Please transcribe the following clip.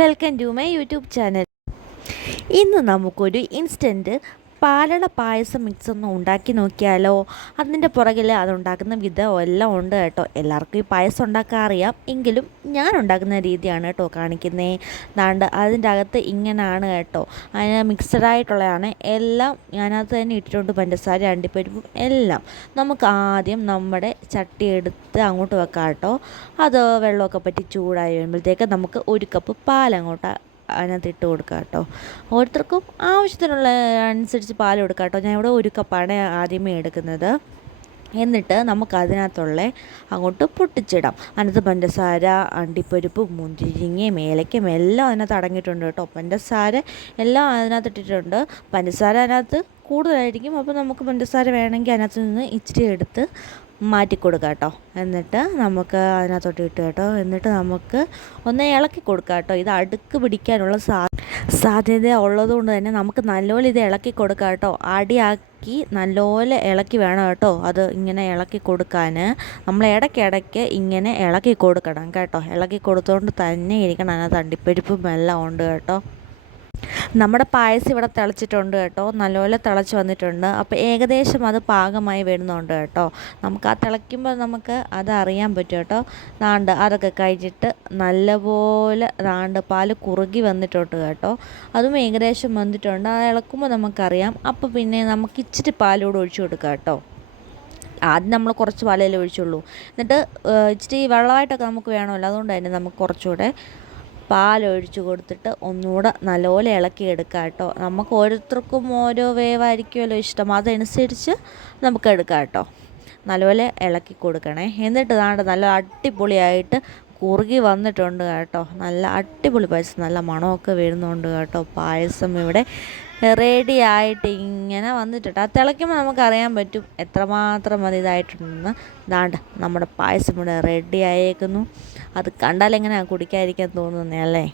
Welcome to my YouTube channel. ഇന്ന് നമുക്കൊരു instant പാലട പായസം mix ഒന്ന് ഉണ്ടാക്കി നോക്കിയാലോ. അതിൻ്റെ പുറകിൽ അതുണ്ടാക്കുന്ന വിധം എല്ലാം ഉണ്ട് കേട്ടോ. എല്ലാവർക്കും ഈ പായസം ഉണ്ടാക്കാൻ അറിയാം, എങ്കിലും ഞാൻ ഉണ്ടാക്കുന്ന രീതിയാണ് കേട്ടോ കാണിക്കുന്നത്. ദാണ്ട് അതിൻ്റെ അകത്ത് ഇങ്ങനെയാണ് കേട്ടോ, അതിന് മിക്സഡായിട്ടുള്ളതാണ് എല്ലാം. ഞാനകത്ത് തന്നെ ഇട്ടിട്ടുണ്ട് പഞ്ചസാര, അണ്ടിപ്പരിപ്പും എല്ലാം. നമുക്ക് ആദ്യം നമ്മുടെ ചട്ടി എടുത്ത് അങ്ങോട്ട് വെക്കാം കേട്ടോ. അത് വെള്ളമൊക്കെ പറ്റി ചൂടായി വരുമ്പോഴത്തേക്ക് നമുക്ക് ഒരു കപ്പ് പാലങ്ങോട്ട് അതിനകത്ത് ഇട്ട് കൊടുക്കുക കേട്ടോ. ഓരോരുത്തർക്കും ആവശ്യത്തിനുള്ള അനുസരിച്ച് പാൽ കൊടുക്കുക കേട്ടോ. ഞാൻ ഇവിടെ ഒരു കപ്പാണ് ആദ്യമേ എടുക്കുന്നത്. എന്നിട്ട് നമുക്ക് അതിനകത്തുള്ള അങ്ങോട്ട് പൊട്ടിച്ചിടാം. അതിനകത്ത് പഞ്ചസാര, അണ്ടിപ്പരിപ്പ്, മുന്തിരിങ്ങയും ഏലക്കയും എല്ലാം അതിനകത്ത് അടങ്ങിയിട്ടുണ്ട് കേട്ടോ. പഞ്ചസാര എല്ലാം അതിനകത്ത് ഇട്ടിട്ടുണ്ട്. പഞ്ചസാര അതിനകത്ത് കൂടുതലായിരിക്കും, അപ്പോൾ നമുക്ക് പഞ്ചസാര വേണമെങ്കിൽ അതിനകത്ത് നിന്ന് ഇച്ചിരി എടുത്ത് മാറ്റി കൊടുക്കാം കേട്ടോ. എന്നിട്ട് നമുക്ക് അതിനകത്തോട്ട് ഇട്ട് കേട്ടോ. എന്നിട്ട് നമുക്ക് ഒന്ന് ഇളക്കി കൊടുക്കാം കേട്ടോ. ഇത് അടുക്ക് പിടിക്കാനുള്ള സാധ്യത ഉള്ളതുകൊണ്ട് തന്നെ നമുക്ക് നല്ലപോലെ ഇത് ഇളക്കി കൊടുക്കാം കേട്ടോ. അടിയാക്കി നല്ലപോലെ ഇളക്കി വേണം കേട്ടോ അത് ഇങ്ങനെ ഇളക്കി കൊടുക്കാൻ. നമ്മൾ ഇടയ്ക്കിടയ്ക്ക് ഇങ്ങനെ ഇളക്കി കൊടുക്കണം കേട്ടോ. ഇളക്കി കൊടുത്തുകൊണ്ട് തന്നെ ഇരിക്കണം. അതിനകത്ത് അണ്ടിപ്പരിപ്പും എല്ലാം ഉണ്ട് കേട്ടോ. നമ്മുടെ പായസം ഇവിടെ തിളച്ചിട്ടുണ്ട് കേട്ടോ. നല്ലപോലെ തിളച്ച് വന്നിട്ടുണ്ട്. അപ്പോൾ ഏകദേശം അത് പാകമായി വരുന്നുണ്ട് കേട്ടോ. നമുക്ക് ആ തിളയ്ക്കുമ്പോൾ നമുക്ക് അത് അറിയാൻ പറ്റും കേട്ടോ. ദാണ്ട് അതൊക്കെ കഴിഞ്ഞിട്ട് നല്ലപോലെ ദാണ്ട് പാല് കുറുകി വന്നിട്ടുണ്ട് കേട്ടോ. അതും ഏകദേശം വന്നിട്ടുണ്ട്. അത് ഇളക്കുമ്പോൾ നമുക്കറിയാം. അപ്പോൾ പിന്നെ നമുക്ക് ഇച്ചിരി പാലൂടെ ഒഴിച്ചു കൊടുക്കാം കേട്ടോ. ആദ്യം നമ്മൾ കുറച്ച് പാലല്ലേ ഒഴിച്ചുള്ളൂ. എന്നിട്ട് ഇച്ചിരി വെള്ളമായിട്ടൊക്കെ നമുക്ക് വേണമല്ലോ, അതുകൊണ്ട് തന്നെ നമുക്ക് കുറച്ചുകൂടെ പാലൊഴിച്ച് കൊടുത്തിട്ട് ഒന്നുകൂടെ നല്ലപോലെ ഇളക്കിയെടുക്കാം കേട്ടോ. നമുക്ക് ഓരോരുത്തർക്കും ഓരോ വേവായിരിക്കുമല്ലോ ഇഷ്ടം, അതനുസരിച്ച് നമുക്ക് എടുക്കാം കേട്ടോ. നല്ലപോലെ ഇളക്കി കൊടുക്കണേ. എന്നിട്ട് നല്ല അടിപൊളിയായിട്ട് കുറുകി വന്നിട്ടുണ്ട് കേട്ടോ. നല്ല അടിപൊളി പായസം, നല്ല മണമൊക്കെ വരുന്നുണ്ട് കേട്ടോ. പായസം ഇവിടെ റെഡി ആയിട്ട് ഇങ്ങനെ വന്നിട്ടുണ്ട്. അത് തിളയ്ക്കുമ്പോൾ നമുക്കറിയാൻ പറ്റും എത്രമാത്രം അത് ഇതായിട്ടുണ്ടെന്ന്. നമ്മുടെ പായസം ഇവിടെ റെഡി ആയേക്കുന്നു. അത് കണ്ടാൽ എങ്ങനെയാണ് കുടിക്കാതിരിക്കാൻ തോന്നുന്നത് അല്ലേ.